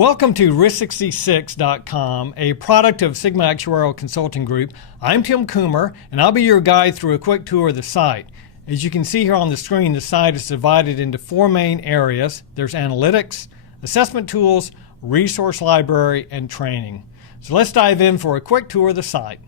Welcome to RISK66.com, a product of Sigma Actuarial Consulting Group. I'm Tim Coomer, and I'll be your guide through a quick tour of the site. As you can see here on the screen, the site is divided into four main areas. There's analytics, assessment tools, resource library, and training. So let's dive in for a quick tour of the site.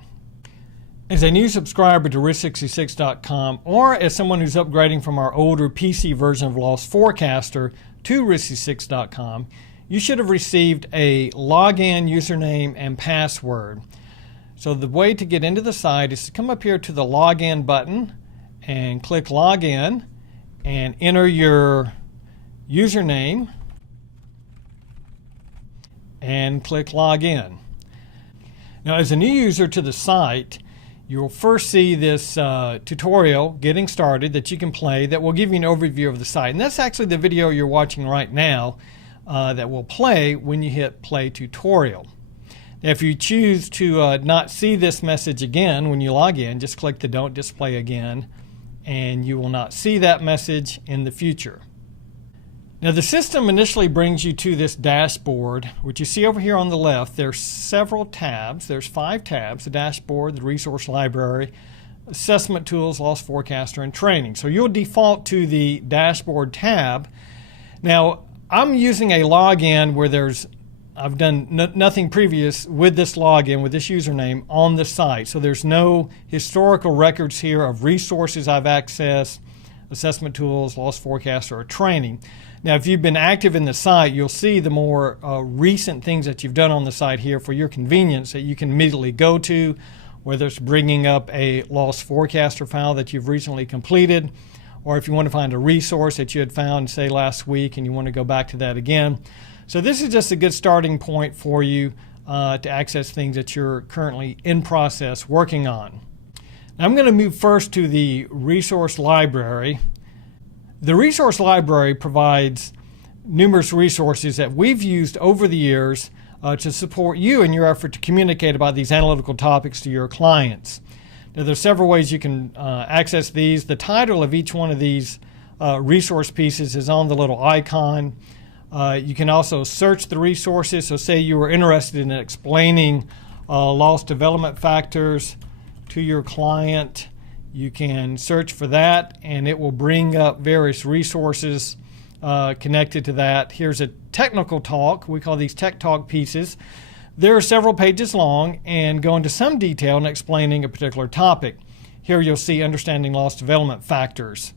As a new subscriber to RISK66.com, or as someone who's upgrading from our older PC version of Loss Forecaster to RISK66.com, you should have received a login username and password. So the way to get into the site is to come up here to the login button and click login and enter your username and click login. Now, as a new user to the site, you'll first see this tutorial getting started that you can play that will give you an overview of the site. And that's actually the video you're watching right now that will play when you hit play tutorial. Now, if you choose to not see this message again when you log in, just click the don't display again and you will not see that message in the future. Now, the system initially brings you to this dashboard, which you see over here on the left. There's several tabs. There's 5 tabs: the dashboard, the resource library, assessment tools, loss forecaster, and training. So you'll default to the dashboard tab. Now, I'm using a login where I've done nothing previous with this login, with this username on the site. So there's no historical records here of resources I've accessed, assessment tools, loss forecaster, or training. Now, if you've been active in the site, you'll see the more recent things that you've done on the site here for your convenience that you can immediately go to, whether it's bringing up a loss forecaster file that you've recently completed, or if you want to find a resource that you had found, say, last week and you want to go back to that again. So this is just a good starting point for you to access things that you're currently in process working on. Now, I'm going to move first to the resource library. The resource library provides numerous resources that we've used over the years to support you in your effort to communicate about these analytical topics to your clients. Now, there's several ways you can access these. The title of each one of these resource pieces is on the little icon. You can also search the resources. So say you were interested in explaining loss development factors to your client, you can search for that and it will bring up various resources connected to that. Here's a technical talk. We call these tech talk pieces. They're several pages long and go into some detail in explaining a particular topic. Here you'll see understanding loss development factors.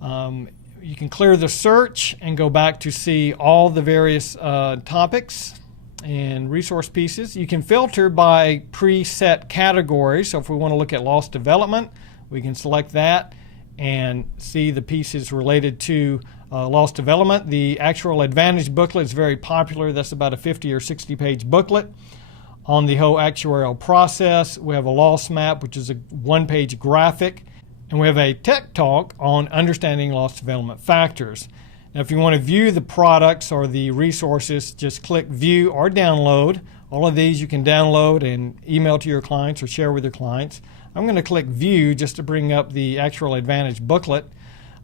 You can clear the search and go back to see all the various topics and resource pieces. You can filter by preset categories. So if we want to look at loss development, we can select that and see the pieces related to loss development. The Actuarial Advantage booklet is very popular. That's about a 50 or 60 page booklet on the whole actuarial process. We have a loss map, which is a 1-page graphic. And we have a tech talk on understanding loss development factors. Now, if you want to view the products or the resources, just click view or download. All of these you can download and email to your clients or share with your clients. I'm going to click view just to bring up the Actuarial Advantage booklet.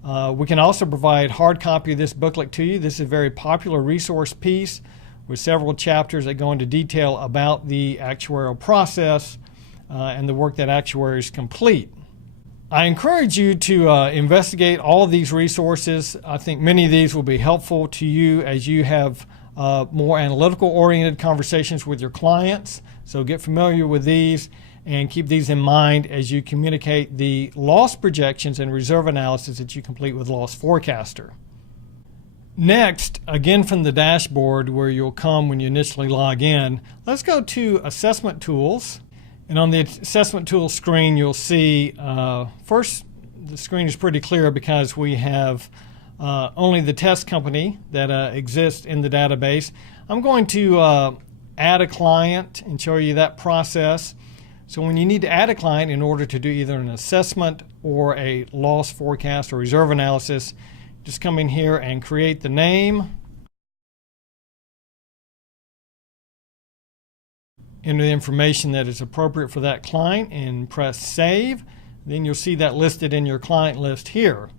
We can also provide hard copy of this booklet to you. This is a very popular resource piece with several chapters that go into detail about the actuarial process and the work that actuaries complete. I encourage you to investigate all of these resources. I think many of these will be helpful to you as you have more analytical-oriented conversations with your clients. So get familiar with these and keep these in mind as you communicate the loss projections and reserve analysis that you complete with Loss Forecaster. Next, again from the dashboard where you'll come when you initially log in, let's go to Assessment Tools. And on the Assessment Tools screen, you'll see, first, the screen is pretty clear because we have only the test company that exists in the database. I'm going to add a client and show you that process. So when you need to add a client in order to do either an assessment or a loss forecast or reserve analysis, just come in here and create the name. Enter the information that is appropriate for that client and press save. Then you'll see that listed in your client list here.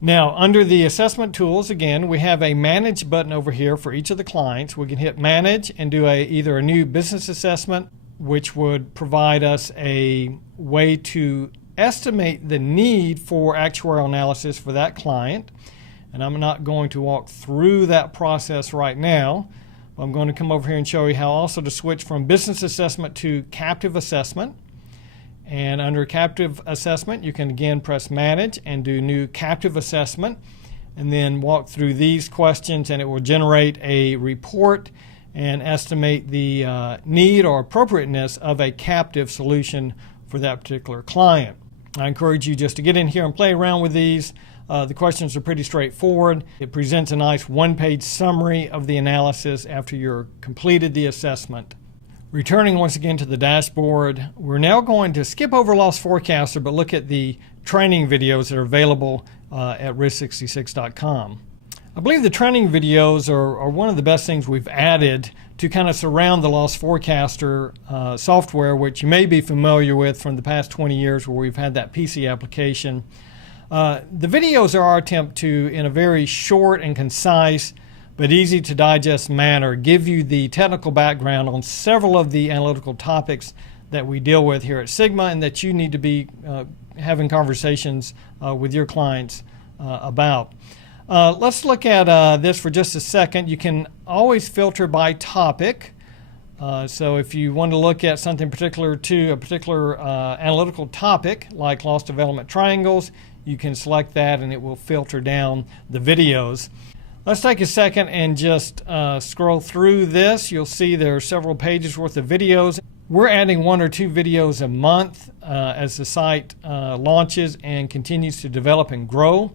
Now, under the assessment tools, again, we have a manage button over here for each of the clients. We can hit manage and do either a new business assessment, which would provide us a way to estimate the need for actuarial analysis for that client. And I'm not going to walk through that process right now. I'm going to come over here and show you how also to switch from business assessment to captive assessment. And under captive assessment, you can again press manage and do new captive assessment, and then walk through these questions, and it will generate a report and estimate the need or appropriateness of a captive solution for that particular client. I encourage you just to get in here and play around with these. The questions are pretty straightforward. It presents a nice one-page summary of the analysis after you've completed the assessment. Returning once again to the dashboard, we're now going to skip over Loss Forecaster but look at the training videos that are available at RISK66.com. I believe the training videos are one of the best things we've added to kind of surround the Loss Forecaster software, which you may be familiar with from the past 20 years where we've had that PC application. The videos are our attempt to, in a very short and concise but easy to digest manner, give you the technical background on several of the analytical topics that we deal with here at Sigma and that you need to be having conversations with your clients about. Let's look at this for just a second. You can always filter by topic. So if you want to look at something particular to a particular analytical topic, like loss development triangles, you can select that and it will filter down the videos. Let's take a second and just scroll through this. You'll see there are several pages worth of videos. We're adding 1 or 2 videos a month as the site launches and continues to develop and grow.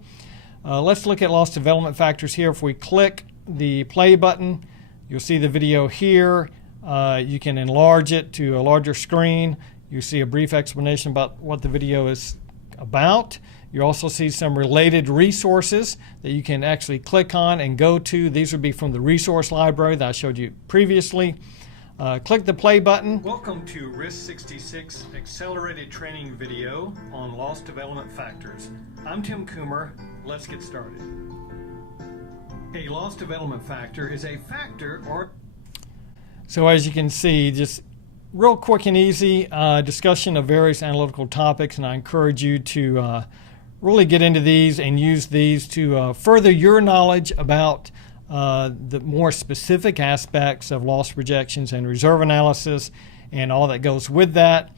Let's look at loss development factors here. If we click the play button, you'll see the video here. You can enlarge it to a larger screen. You see a brief explanation about what the video is about. You also see some related resources that you can actually click on and go to. These would be from the resource library that I showed you previously. Click the play button. Welcome to RISK66 Accelerated Training Video on Loss Development Factors. I'm Tim Coomer. Let's get started. A loss development factor is a factor or... So as you can see, just real quick and easy discussion of various analytical topics, and I encourage you to really get into these and use these to further your knowledge about the more specific aspects of loss projections and reserve analysis and all that goes with that.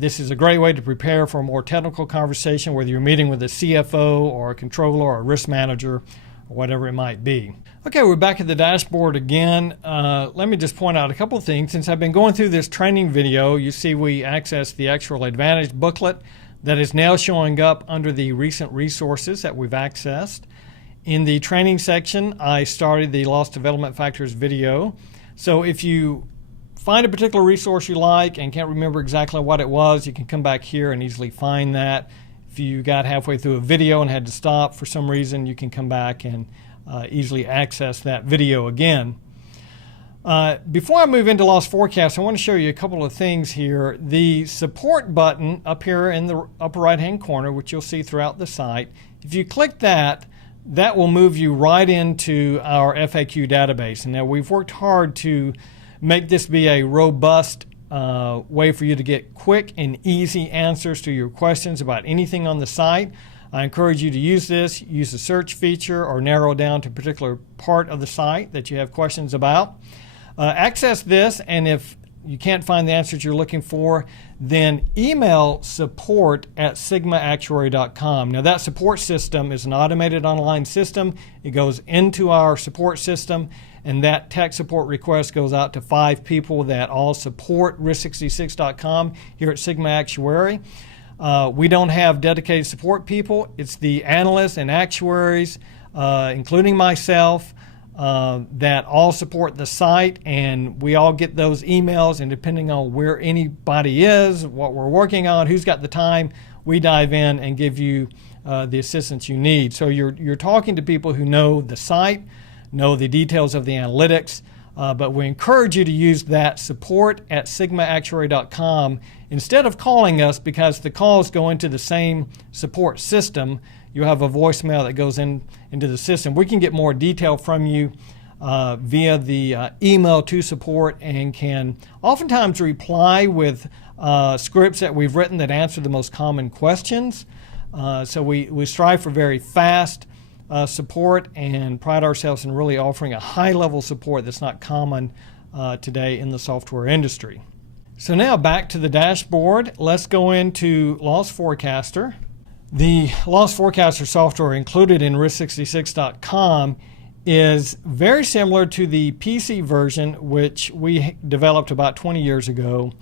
This is a great way to prepare for a more technical conversation, whether you're meeting with a CFO or a controller or a risk manager or whatever it might be. Okay, we're back at the dashboard again. Let me just point out a couple of things. Since I've been going through this training video, you see we access the Actual Advantage booklet that is now showing up under the recent resources that we've accessed. In the training section, I started the Loss Development Factors video. So if you find a particular resource you like and can't remember exactly what it was, you can come back here and easily find that. If you got halfway through a video and had to stop for some reason, you can come back and easily access that video again. Before I move into Loss Forecast, I want to show you a couple of things here. The support button up here in the upper right-hand corner, which you'll see throughout the site, if you click that, that will move you right into our FAQ database. And now we've worked hard to make this be a robust way for you to get quick and easy answers to your questions about anything on the site. I encourage you to use this, use the search feature, or narrow down to a particular part of the site that you have questions about. Access this, and if you can't find the answers you're looking for, then email support@sigmaactuary.com. Now that support system is an automated online system. It goes into our support system, and that tech support request goes out to 5 people that all support RISK66.com here at Sigma Actuary. We don't have dedicated support people. It's the analysts and actuaries, including myself, that all support the site, and we all get those emails, and depending on where anybody is, what we're working on, who's got the time, we dive in and give you the assistance you need. So you're talking to people who know the site, know the details of the analytics, but we encourage you to use that support@sigmaactuary.com instead of calling us, because the calls go into the same support system. you'll have a voicemail that goes into the system. We can get more detail from you via the email to support, and can oftentimes reply with scripts that we've written that answer the most common questions. So we strive for very fast support and pride ourselves in really offering a high level support that's not common today in the software industry. So now back to the dashboard. Let's go into Loss Forecaster. The Loss Forecaster software included in RISK66.com is very similar to the PC version, which we developed about 20 years ago.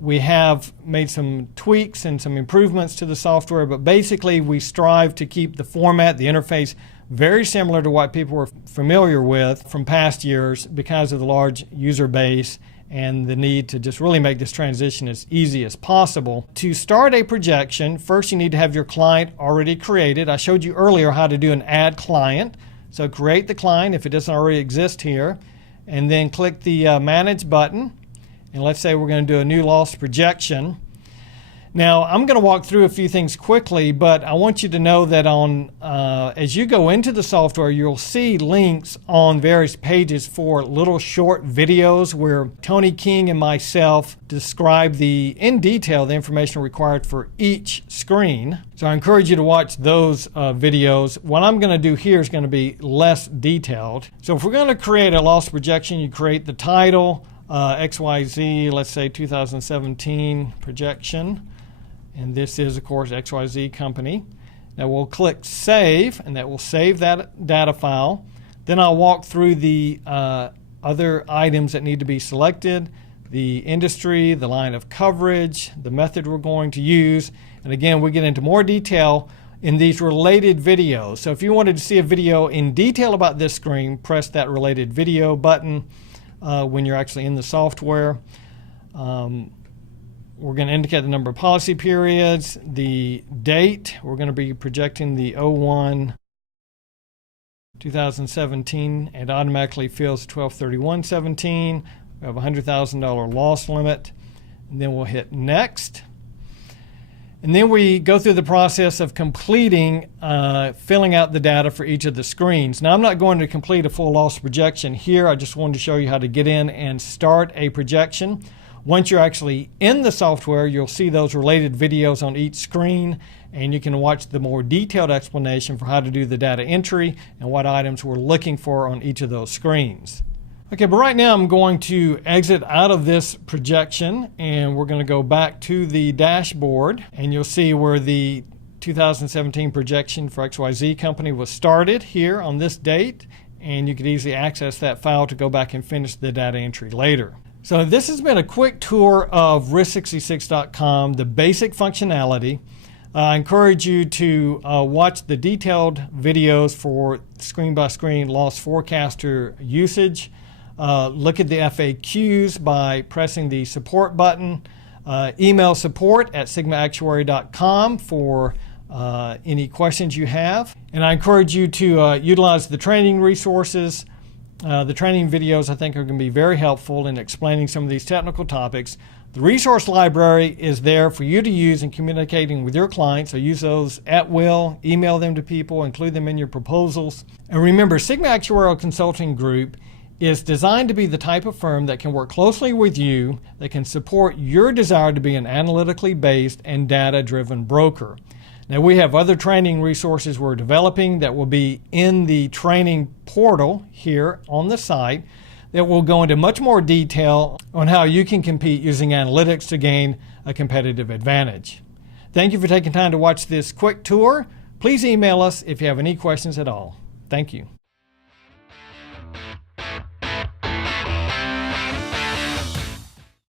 We have made some tweaks and some improvements to the software, but basically we strive to keep the format, the interface, very similar to what people were familiar with from past years because of the large user base and the need to just really make this transition as easy as possible. To start a projection, first you need to have your client already created. I showed you earlier how to do an add client. So create the client if it doesn't already exist here, and then click the Manage button. And let's say we're going to do a new loss projection. Now I'm going to walk through a few things quickly, but I want you to know that as you go into the software, you'll see links on various pages for little short videos where Tony King and myself describe in detail the information required for each screen. So I encourage you to watch those videos. What I'm going to do here is going to be less detailed. So if we're going to create a loss projection, you create the title, XYZ, let's say 2017 projection. And this is, of course, XYZ company. Now we'll click Save, and that will save that data file. Then I'll walk through the other items that need to be selected, the industry, the line of coverage, the method we're going to use. And again, we get into more detail in these related videos. So if you wanted to see a video in detail about this screen, press that related video button when you're actually in the software. We're going to indicate the number of policy periods, the date. We're going to be projecting the 01/2017, and automatically fills 12/31/17. We have a $100,000 loss limit. And then we'll hit Next. And then we go through the process of completing, filling out the data for each of the screens. Now I'm not going to complete a full loss projection here. I just wanted to show you how to get in and start a projection. Once you're actually in the software, you'll see those related videos on each screen, and you can watch the more detailed explanation for how to do the data entry and what items we're looking for on each of those screens. Okay, but right now I'm going to exit out of this projection, and we're going to go back to the dashboard, and you'll see where the 2017 projection for XYZ company was started here on this date, and you could easily access that file to go back and finish the data entry later. So this has been a quick tour of RISK66.com, the basic functionality. I encourage you to watch the detailed videos for screen-by-screen loss forecaster usage. Look at the FAQs by pressing the support button. Email support@sigmaactuary.com for any questions you have. And I encourage you to utilize the training resources. The training videos I think are going to be very helpful in explaining some of these technical topics. The resource library is there for you to use in communicating with your clients, so use those at will, email them to people, include them in your proposals. And remember, Sigma Actuarial Consulting Group is designed to be the type of firm that can work closely with you, that can support your desire to be an analytically based and data-driven broker. Now we have other training resources we're developing that will be in the training portal here on the site that will go into much more detail on how you can compete using analytics to gain a competitive advantage. Thank you for taking time to watch this quick tour. Please email us if you have any questions at all. Thank you.